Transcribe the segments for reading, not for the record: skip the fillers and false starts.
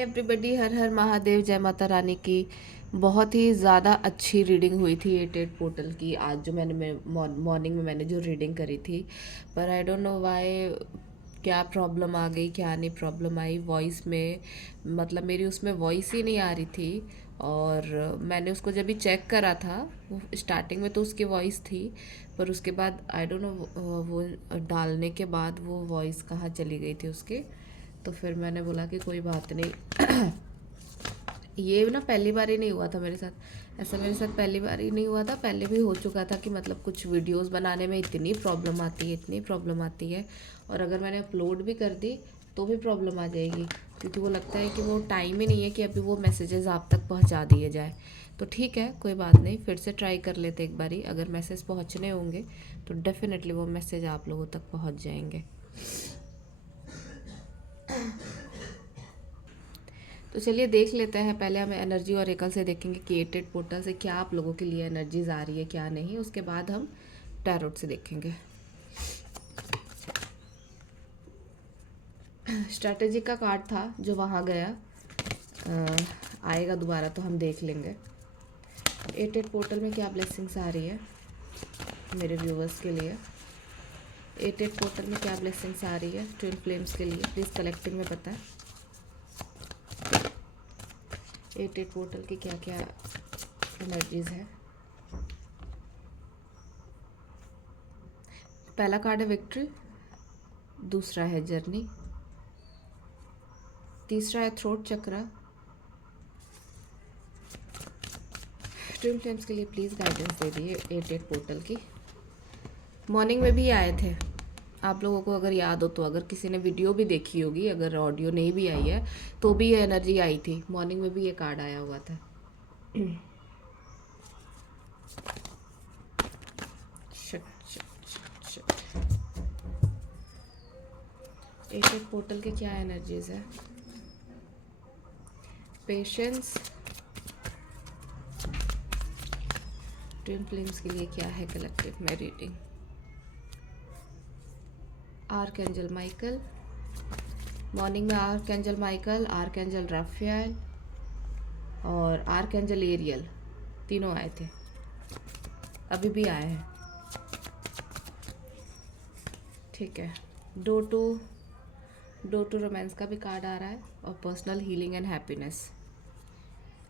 Everybody, हर हर महादेव, जय माता रानी की। बहुत ही ज़्यादा अच्छी रीडिंग हुई थी 88 पोर्टल की आज, जो मैंने मॉर्निंग में मैंने जो रीडिंग करी थी। पर आई डोंट नो वाई, क्या प्रॉब्लम आ गई, क्या नहीं प्रॉब्लम आई वॉइस में। मतलब मेरी उसमें वॉइस ही नहीं आ रही थी। और मैंने उसको जब भी चेक करा था, वो स्टार्टिंग में तो उसकी वॉइस थी, पर उसके बाद आई डोंट नो वो डालने के बाद वो वॉइस कहाँ चली गई थी उसके। तो फिर मैंने बोला कि कोई बात नहीं। ये ना पहली बार ही नहीं हुआ था मेरे साथ, ऐसा मेरे साथ पहली बार ही नहीं हुआ था, पहले भी हो चुका था कि मतलब कुछ वीडियोस बनाने में इतनी प्रॉब्लम आती है, इतनी प्रॉब्लम आती है। और अगर मैंने अपलोड भी कर दी तो भी प्रॉब्लम आ जाएगी, क्योंकि वो लगता है कि वो टाइम ही नहीं है कि अभी वो मैसेजेस आप तक पहुंचा दिए जाए। तो ठीक है, कोई बात नहीं, फिर से ट्राई कर लेते एक बारी। अगर मैसेज पहुंचने होंगे तो डेफिनेटली वो मैसेज आप लोगों तक पहुंच जाएंगे। तो चलिए देख लेते हैं। पहले हम एनर्जी और एकल से देखेंगे कि 88 पोर्टल से क्या आप लोगों के लिए एनर्जीज आ रही है, क्या नहीं। उसके बाद हम टैरोट से देखेंगे। स्ट्रैटेजी का कार्ड था जो वहाँ गया, आएगा दोबारा तो हम देख लेंगे। 88 पोर्टल में क्या ब्लेसिंग्स आ रही है मेरे व्यूवर्स के लिए। 88 पोर्टल में क्या ब्लेसिंग्स आ रही है ट्विन फ्लेम्स के लिए, प्लीज़ कलेक्टिव में बताएं। 88 पोर्टल की क्या क्या एनर्जीज है। पहला कार्ड है विक्ट्री, दूसरा है जर्नी, तीसरा है थ्रोट चक्रा। ट्विन फ्लेम्स के लिए प्लीज़ गाइडेंस दे दिए 88 पोर्टल की। मॉर्निंग में भी आए थे, आप लोगों को अगर याद हो तो, अगर किसी ने वीडियो भी देखी होगी, अगर ऑडियो नहीं भी आई है तो भी ये एनर्जी आई थी। मॉर्निंग में भी ये कार्ड आया हुआ था। Shit shit shit shit. 88 portal के क्या एनर्जीज है। पेशेंस। ट्विन फ्लेम्स के लिए क्या है कलेक्टिव में रीडिंग। आर्कएंजल माइकल, मॉर्निंग में आर्कएंजल माइकल, आर्कएंजल राफेल और आर्कएंजल एरियल, तीनों आए थे, अभी भी आए हैं। ठीक है, डो टू रोमांस का भी कार्ड आ रहा है, और पर्सनल हीलिंग एंड हैप्पीनेस।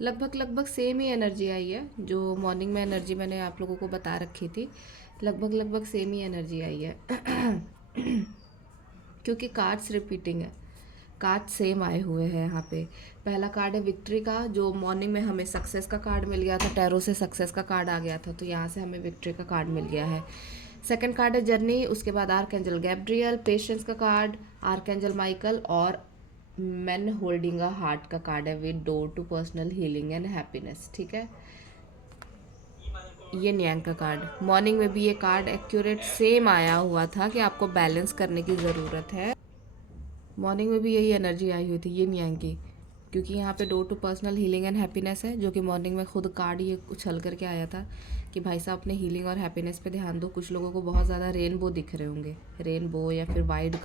लगभग सेम ही एनर्जी आई है जो मॉर्निंग में एनर्जी मैंने आप लोगों को बता रखी थी। लगभग सेम ही एनर्जी आई है। क्योंकि कार्ड्स रिपीटिंग है, कार्ड सेम आए हुए हैं यहाँ पे। पहला कार्ड है विक्ट्री का, जो मॉर्निंग में हमें सक्सेस का कार्ड मिल गया था, टैरो से सक्सेस का कार्ड आ गया था, तो यहाँ से हमें विक्ट्री का कार्ड मिल गया है। सेकंड कार्ड है जर्नी, उसके बाद आर्कएंजल गैब्रियल, पेशेंस का कार्ड, आर्कएंजल माइकल, और मैन होल्डिंग अ हार्ट का कार्ड है with door to personal healing and happiness. ठीक है, ये न्यांग का कार्ड। मॉर्निंग में भी ये कार्ड एक्यूरेट सेम आया हुआ था कि आपको बैलेंस करने की ज़रूरत है। मॉर्निंग में भी यही एनर्जी आई हुई थी ये न्यांग की, क्योंकि यहाँ पे door to personal healing and happiness है, जो कि मॉर्निंग में खुद कार्ड ये उछल करके आया था कि भाई साहब अपने हीलिंग और हैप्पीनेस पे ध्यान दो। कुछ लोगों को बहुत ज़्यादा रेनबो दिख रहे होंगे, रेनबो या फिर वाइट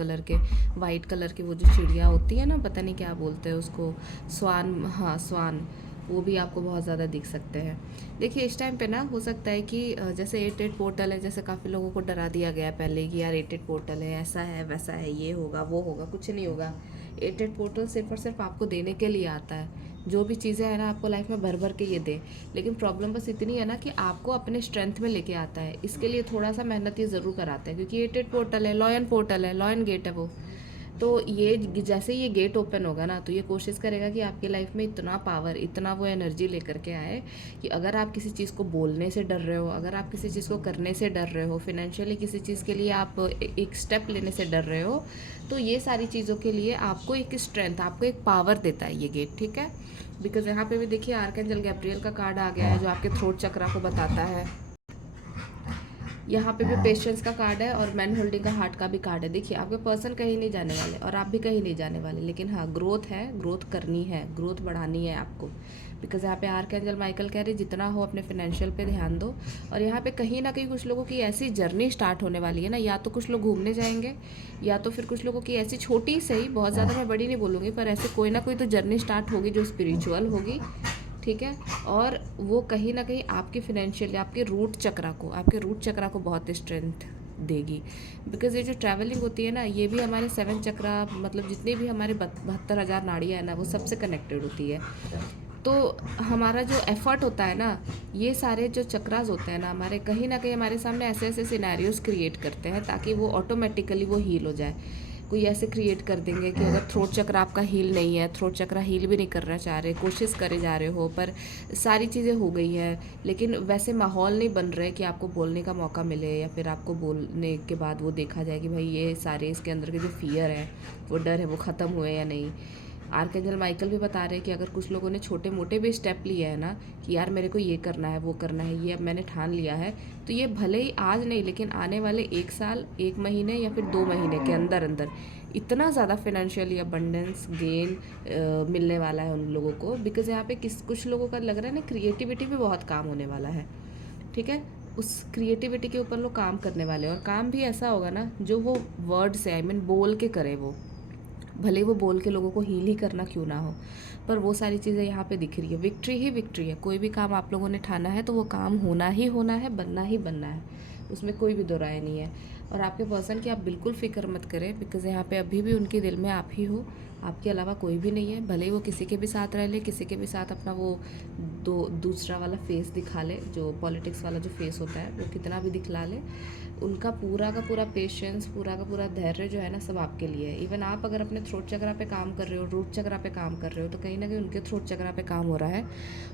कलर के वो जो चिड़िया होती है ना, पता नहीं क्या बोलते हैं उसको, स्वान, हाँ स्वान, वो भी आपको बहुत ज़्यादा दिख सकते हैं। देखिए इस टाइम पे ना हो सकता है कि जैसे 88 पोर्टल है, जैसे काफ़ी लोगों को डरा दिया गया पहले कि यार 88 पोर्टल है, ऐसा है वैसा है, ये होगा वो होगा। कुछ नहीं होगा। 88 पोर्टल सिर्फ और सिर्फ आपको देने के लिए आता है। जो भी चीज़ें हैं ना, आपको लाइफ में भर भर के ये दे। लेकिन प्रॉब्लम बस इतनी है ना कि आपको अपने स्ट्रेंथ में लेके आता है, इसके लिए थोड़ा सा मेहनत ये ज़रूर कराता है, क्योंकि 88 पोर्टल है, लॉयन पोर्टल है, लॉयन गेट है वो। तो ये जैसे ये गेट ओपन होगा ना, तो ये कोशिश करेगा कि आपकी लाइफ में इतना पावर, इतना वो एनर्जी लेकर के आए कि अगर आप किसी चीज़ को बोलने से डर रहे हो, अगर आप किसी चीज़ को करने से डर रहे हो, फिनेंशियली किसी चीज़ के लिए आप एक स्टेप लेने से डर रहे हो, तो ये सारी चीज़ों के लिए आपको एक स्ट्रेंथ, आपको एक पावर देता है ये गेट। ठीक है, बिकॉज यहाँ पे भी देखिए आर्कएंजल गैब्रियल का कार्ड आ गया है, जो आपके थ्रोट चक्रा को बताता है। यहाँ पे भी पेशेंस का कार्ड है और मैन होल्डिंग का हार्ट का भी कार्ड है। देखिए आपके पर्सन कहीं नहीं जाने वाले और आप भी कहीं नहीं जाने वाले, लेकिन हाँ ग्रोथ है, ग्रोथ करनी है, ग्रोथ बढ़ानी है आपको। बिकॉज यहाँ पे आर्कएंजल माइकल कह रहे जितना हो अपने फाइनेंशियल पे ध्यान दो। और यहाँ पे कहीं ना कहीं कुछ लोगों की ऐसी जर्नी स्टार्ट होने वाली है ना, या तो कुछ लोग घूमने जाएंगे, या तो फिर कुछ लोगों की ऐसी छोटी से ही, बहुत ज़्यादा मैं बड़ी नहीं बोलूँगी, पर ऐसे कोई ना कोई तो जर्नी स्टार्ट होगी जो स्पिरिचुअल होगी, ठीक है। और वो कहीं ना कहीं आपकी फिनेंशियल, आपके रूट चक्रा को, आपके रूट चक्रा को बहुत स्ट्रेंथ देगी। बिकॉज ये जो ट्रैवलिंग होती है ना, ये भी हमारे 7 चक्रा, मतलब जितने भी हमारे 72,000 नाड़ियाँ है ना, वो सबसे कनेक्टेड होती है। तो हमारा जो एफर्ट होता है ना, ये सारे जो चक्रास होते हैं ना हमारे, कहीं ना कहीं हमारे सामने ऐसे ऐसे सिनेरियोज क्रिएट करते हैं ताकि वो ऑटोमेटिकली वो हील हो जाए। कोई ऐसे क्रिएट कर देंगे कि अगर थ्रोट चक्र आपका हील नहीं है, थ्रोट चक्र हील भी नहीं करना चाह रहे, कोशिश करे जा रहे हो, पर सारी चीज़ें हो गई हैं, लेकिन वैसे माहौल नहीं बन रहे कि आपको बोलने का मौका मिले, या फिर आपको बोलने के बाद वो देखा जाए कि भाई ये सारे इसके अंदर के जो फियर है, वो डर है, वो ख़त्म हुए या नहीं। आर्कएंजल माइकल भी बता रहे हैं कि अगर कुछ लोगों ने छोटे मोटे भी स्टेप लिए हैं ना, कि यार मेरे को ये करना है, वो करना है, ये अब मैंने ठान लिया है, तो ये भले ही आज नहीं, लेकिन आने वाले 1 साल, 1 महीने या फिर 2 महीने के अंदर अंदर इतना ज़्यादा फिनेंशियली अबंडेंस गेन मिलने वाला है उन लोगों को। बिकॉज यहाँ पे कुछ लोगों का लग रहा है ना, क्रिएटिविटी पे बहुत काम होने वाला है, ठीक है। उस क्रिएटिविटी के ऊपर लोग काम करने वाले हैं, और काम भी ऐसा होगा ना जो वो वर्ड से, आई मीन बोल के करे, वो भले वो बोल के लोगों को हील ही करना क्यों ना हो, पर वो सारी चीज़ें यहाँ पे दिख रही है। विक्ट्री ही विक्ट्री है। कोई भी काम आप लोगों ने ठाना है तो वो काम होना ही होना है, बनना ही बनना है, उसमें कोई भी दो राय नहीं है। और आपके पर्सन की आप बिल्कुल फ़िक्र मत करें, बिकॉज यहाँ पे अभी भी उनके दिल में आप ही हो, आपके अलावा कोई भी नहीं है। भले ही वो किसी के भी साथ रह ले, किसी के भी साथ अपना वो दूसरा वाला फेस दिखा ले, जो पॉलिटिक्स वाला जो फेस होता है वो कितना भी दिखला ले, उनका पूरा का पूरा पेशेंस, पूरा का पूरा धैर्य जो है ना, सब आपके लिए है। इवन आप अगर अपने थ्रोट चक्रा पे काम कर रहे हो, रूट चक्रा पे काम कर रहे हो, तो कहीं ना कहीं उनके थ्रोट चक्रा पे काम हो रहा है,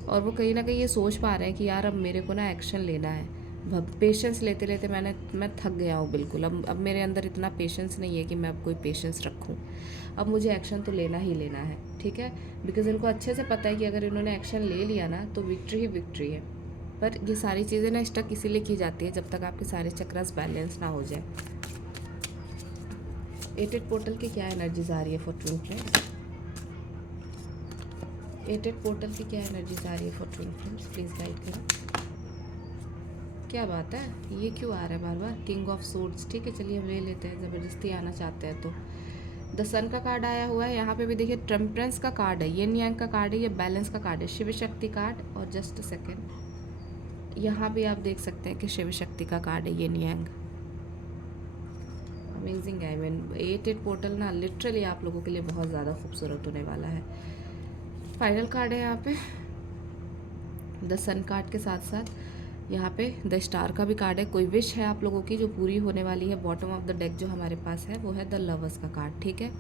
और वो कहीं ना कहीं ये सोच पा रहे हैं कि यार अब मेरे को ना एक्शन लेना है। पेशेंस लेते लेते मैं थक गया हूँ बिल्कुल। अब मेरे अंदर इतना पेशेंस नहीं है कि मैं अब कोई पेशेंस रखूँ, अब मुझे एक्शन तो लेना ही लेना है, ठीक है। बिकॉज इनको अच्छे से पता है कि अगर इन्होंने एक्शन ले लिया ना तो विक्ट्री ही विक्ट्री है। पर ये सारी चीज़ें ना स्टक इसीलिए की जाती है जब तक आपके सारे चक्रास बैलेंस ना हो जाए। 8 पोर्टल की क्या एनर्जीज आ रही है फॉर ट्विन फ्लेम्स? 8 पोर्टल की क्या एनर्जीज आ रही है for twin flames? Please guide करें। क्या बात है, ये क्यों आ रहा है बार बार? किंग ऑफ सोर्ड्स, ठीक है, चलिए हम ले लेते हैं, ज़बरदस्ती आना चाहते हैं तो। द सन का कार्ड आया हुआ है, यहाँ पे भी देखिए टेम्परेंस का कार्ड है, येन यांग का कार्ड है, ये बैलेंस का कार्ड है, शिव शक्ति कार्ड। और जस्ट सेकेंड, यहाँ भी आप देख सकते हैं कि शिव शक्ति का कार्ड है, येन यांग। अमेजिंग है। आई मीन 8 पोर्टल ना लिटरली आप लोगों के लिए बहुत ज़्यादा खूबसूरत होने वाला है। फाइनल कार्ड है यहाँ पे द सन कार्ड के साथ साथ यहाँ पे द स्टार का भी कार्ड है। कोई विश है आप लोगों की जो पूरी होने वाली है। बॉटम ऑफ द डेक जो हमारे पास है वो है द लवर्स का कार्ड, ठीक है।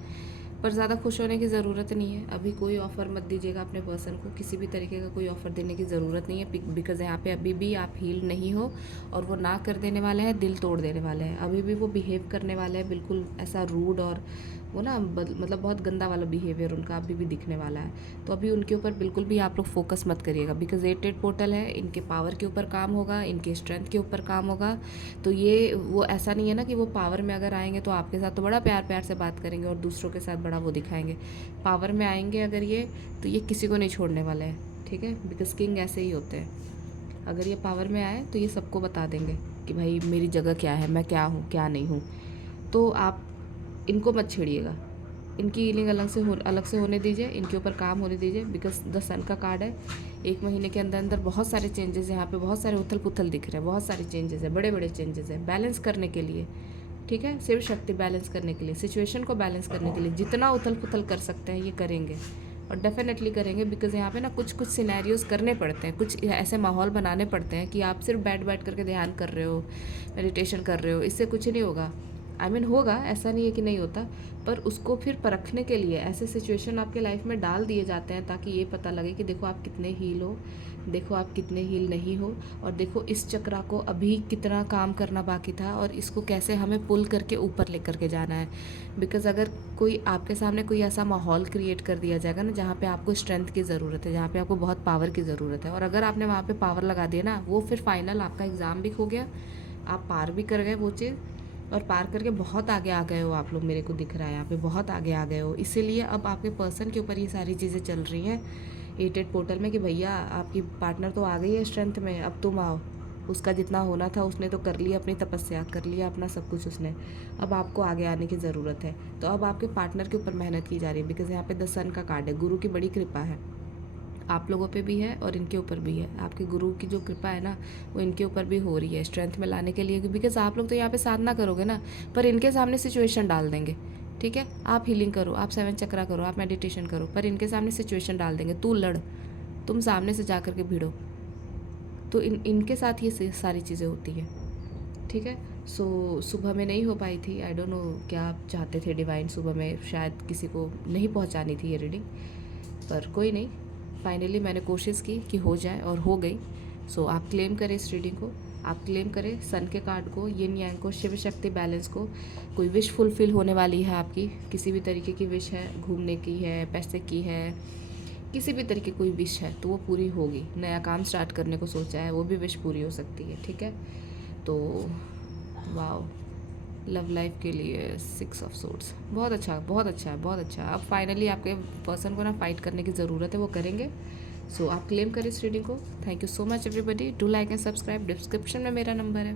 पर ज़्यादा खुश होने की ज़रूरत नहीं है, अभी कोई ऑफ़र मत दीजिएगा अपने पर्सन को, किसी भी तरीके का कोई ऑफ़र देने की ज़रूरत नहीं है। बिकॉज़ यहाँ पे अभी भी आप हील नहीं हो, और वो ना कर देने वाले हैं, दिल तोड़ देने वाले हैं। अभी भी वो बिहेव करने वाले हैं बिल्कुल ऐसा रूड, और वो ना मतलब बहुत गंदा वाला बिहेवियर उनका अभी भी दिखने वाला है। तो अभी उनके ऊपर बिल्कुल भी आप लोग फोकस मत करिएगा, बिकॉज 8 पोर्टल है, इनके पावर के ऊपर काम होगा, इनके स्ट्रेंथ के ऊपर काम होगा। तो ये वो ऐसा नहीं है ना कि वो पावर में अगर आएंगे तो आपके साथ तो बड़ा प्यार प्यार से बात करेंगे और दूसरों के साथ बड़ा वो दिखाएंगे। पावर में आएंगे अगर ये, तो ये किसी को नहीं छोड़ने वाले हैं, ठीक है। बिकॉज किंग ऐसे ही होते हैं, अगर ये पावर में आए तो ये सबको बता देंगे कि भाई मेरी जगह क्या है, मैं क्या हूँ क्या नहीं हूँ। तो आप इनको मत छेड़िएगा, इनकी हीलिंग अलग से होने दीजिए, इनके ऊपर काम होने दीजिए। बिकॉज द सन का कार्ड है, 1 महीने के अंदर अंदर बहुत सारे चेंजेस हैं यहाँ पे, बहुत सारे उथल पुथल दिख रहे हैं, बहुत सारे चेंजेस हैं, बड़े बड़े चेंजेस हैं बैलेंस करने के लिए, ठीक है। शिव शक्ति बैलेंस करने के लिए, सिचुएशन को बैलेंस करने के लिए जितना उथल पुथल कर सकते हैं ये करेंगे, और डेफिनेटली करेंगे। बिकॉज यहाँ पे ना कुछ कुछ सिनेरियोज करने पड़ते हैं, कुछ ऐसे माहौल बनाने पड़ते हैं कि आप सिर्फ बैठ करके ध्यान कर रहे हो, मेडिटेशन कर रहे हो, इससे कुछ नहीं होगा। आई मीन होगा, ऐसा नहीं है कि नहीं होता, पर उसको फिर परखने के लिए ऐसे सिचुएशन आपके लाइफ में डाल दिए जाते हैं ताकि ये पता लगे कि देखो आप कितने हील हो, देखो आप कितने हील नहीं हो, और देखो इस चक्रा को अभी कितना काम करना बाकी था, और इसको कैसे हमें पुल करके ऊपर लेकर के जाना है। बिकॉज अगर कोई आपके सामने कोई ऐसा माहौल क्रिएट कर दिया जाएगा ना जहाँ पे आपको स्ट्रेंथ की ज़रूरत है, जहाँ पे आपको बहुत पावर की ज़रूरत है, और अगर आपने वहाँ पे पावर लगा दिया ना, वो फिर फाइनल आपका एग्ज़ाम भी खो गया, आप पार भी कर गए वो चीज़, और पार करके बहुत आगे आ गए हो आप लोग, मेरे को दिख रहा है यहाँ पे बहुत आगे आ गए हो। इसीलिए अब आपके पर्सन के ऊपर ये सारी चीज़ें चल रही हैं 8 पोर्टल में कि भैया आपकी पार्टनर तो आ गई है स्ट्रेंथ में, अब तुम आओ। उसका जितना होना था उसने तो कर लिया, अपनी तपस्या कर लिया, अपना सब कुछ उसने, अब आपको आगे आने की ज़रूरत है। तो अब आपके पार्टनर के ऊपर मेहनत की जा रही है, बिकॉज यहाँ पे द सन का कार्ड है, गुरु की बड़ी कृपा है आप लोगों पे भी है और इनके ऊपर भी है। आपके गुरु की जो कृपा है ना वो इनके ऊपर भी हो रही है स्ट्रेंथ में लाने के लिए, बिकॉज आप लोग तो यहाँ पे साधना करोगे ना, पर इनके सामने सिचुएशन डाल देंगे। ठीक है, आप हीलिंग करो, आप 7 चक्रा करो, आप मेडिटेशन करो, पर इनके सामने सिचुएशन डाल देंगे, तू लड़, तुम सामने से जा कर के भिड़ो। तो इनके साथ ये सारी चीज़ें होती हैं। ठीक है, सो सुबह में नहीं हो पाई थी, आई डोंट नो क्या आप चाहते थे डिवाइन, सुबह में शायद किसी को नहीं पहुंचानी थी ये रीडिंग, पर कोई नहीं, फाइनली मैंने कोशिश की कि हो जाए और हो गई। सो आप क्लेम करें इस रीडिंग को, आप क्लेम करें सन के कार्ड को, यिन यांग को, शिव शक्ति बैलेंस को। कोई विश फुलफिल होने वाली है आपकी, किसी भी तरीके की विश है, घूमने की है, पैसे की है, किसी भी तरीके की कोई विश है तो वो पूरी होगी। नया काम स्टार्ट करने को सोचा है, वो भी विश पूरी हो सकती है। ठीक है, तो वाओ, लव लाइफ के लिए 6 ऑफ सोर्ड्स, बहुत अच्छा बहुत अच्छा है, बहुत अच्छा है। अब फाइनली आपके पर्सन को ना फाइट करने की ज़रूरत है, वो करेंगे। सो आप क्लेम करें इस रीडिंग को। Thank you so much everybody, do like and subscribe, description में मेरा नंबर है।